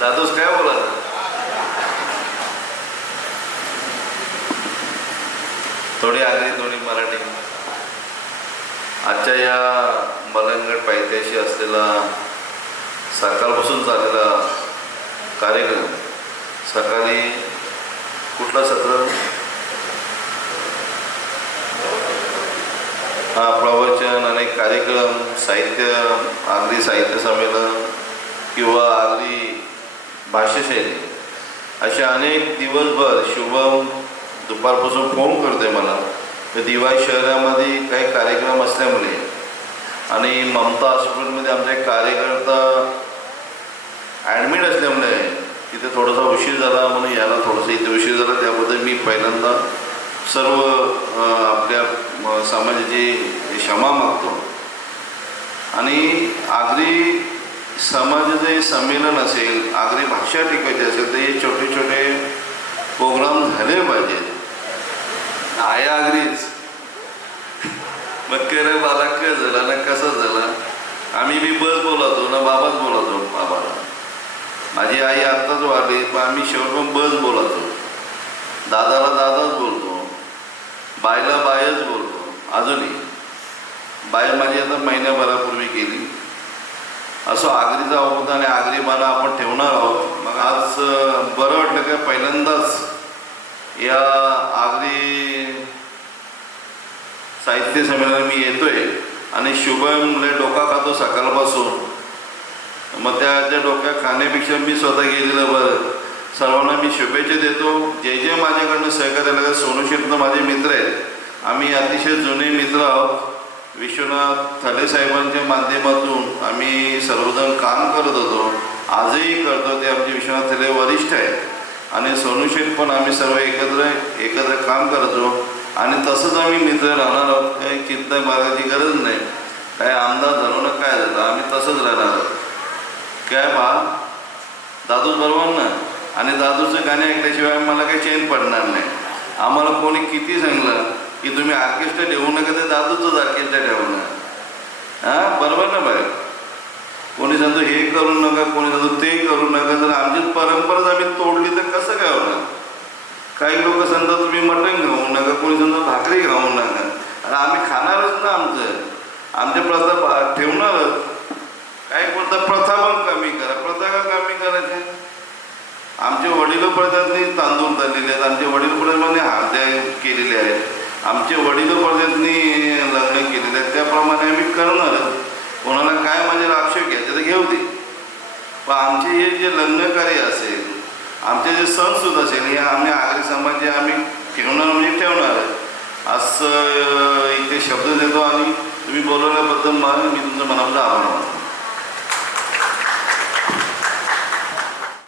दादूस काय बोला थोडी आगरी थोडी मराठी. आजच्या या मलंगड पायथ्याशी असलेला सकाळपासून चाललेला कार्यक्रम, सकाळी कुठला सत्र, प्रवचन, अनेक कार्यक्रम, साहित्य, आगरी साहित्य संमेलन किंवा आगरी भाष्यशैली, अशा अनेक दिवसभर शुभम दुपारपासून फोन करते मला. तर दिवाळी शहरामध्ये काही कार्यक्रम असल्यामुळे आणि ममता हॉस्पिटलमध्ये आमचा एक कार्यकर्ता ॲडमिट असल्यामुळे तिथे थोडासा उशीर झाला, म्हणून याला थोडंसं इथे उशीर झाला. त्याबद्दल मी पहिल्यांदा सर्व आपल्या समाजाची क्षमा मागतो. आणि आगरी समाजाचे संमेलन असेल, आगरी भाषा टिकायची असेल, तर हे छोटे छोटे प्रोग्राम झाले पाहिजेत. आहे आगरीच मग के रे बाला काय झाला ना कसं झाला. आम्ही बी बस बोलातो ना बाबाच बोलातो. बाबाला माझी आई आत्ताच वाढली पण आम्ही शेवट पण बस बोलातो. दादाला दादाच बोलतो, बायला बायच बोलतो. अजूनही बाय माझी आता महिन्याभरापूर्वी गेली. असं आगरीचा होता आणि आगरी बाणा आपण ठेवणार आहोत. मग आज बरं वाटलं का पहिल्यांदाच या आगरी साहित्य संमेलन मी येतोय आणि शुभमला डोका खातो सकाळपासून. मग त्या डोक्या खाण्यापेक्षा मी स्वतः गेलेलं बरं. सर्वांना मी शुभेच्छा देतो. जे जे माझ्याकडनं सहकार्य लागेल, सोनू शेठ माझे मित्र आहेत, आम्ही अतिशय जुने मित्र आहोत. विश्वनाथ थाले साहेबांच्या माध्यमातून आम्ही सर्वजण काम करत होतो, आजही करतो. ते आमचे विश्वनाथ थाले वरिष्ठ आहेत आणि सोनू शेठ पण आम्ही सर्व एकत्र काम करतो आणि तसंच आम्ही मित्र राहणार आहोत. काही चिंता मागायची गरज नाही. काय आमदार झालो ना काय झालं, आम्ही तसंच राहणार आहोत. काय बा दादूच बरोबर ना. आणि दादूचं गाणे ऐकल्याशिवाय मला काही चैन पडणार नाही. आम्हाला कोणी किती सांगलं की तुम्ही ऑर्केस्ट्रा ठेवू नका, ते दादूचंच ऑर्केस्ट्रा ठेवणार. हां बरोबर ना बाय. कोणी सांगतो हे करू नका, कोणी सांगतो ते करू नका. जर आमची परंपराच आम्ही तोडली तर कसं काय होणार. काही लोक सांगतात तुम्ही मटण खाऊ नका, कोणी सांगतो भाकरी खाऊ नका. आणि आम्ही खाणारच ना. आमच्या प्रथा ठेवणारच. काही बोलतात प्रथा पण कमी करा. प्रथा का कमी करायचे. आमचे वडिलोपार्जितांनी तांदूळ चाललेले आहेत, आमचे वडिलोपार्जितांनी हात्या केलेले आहेत, आमचे वडिलोपार्जितांनी लग्न केलेले आहेत. त्याप्रमाणे आम्ही करणारच. कोणाला काय म्हणजे आक्षेप घ्यायचे तर घेऊ दे. पण आमचे हे जे लग्नकार्य असेल, आमचे जे सणसूद असेल, हे आम्ही आगरी समाज आम्ही ठेवणार म्हणजे ठेवणार. असं इथे शब्द देतो आणि तुम्ही बोलवल्याबद्दल मी तुमचं मनापासून आभार मानतो.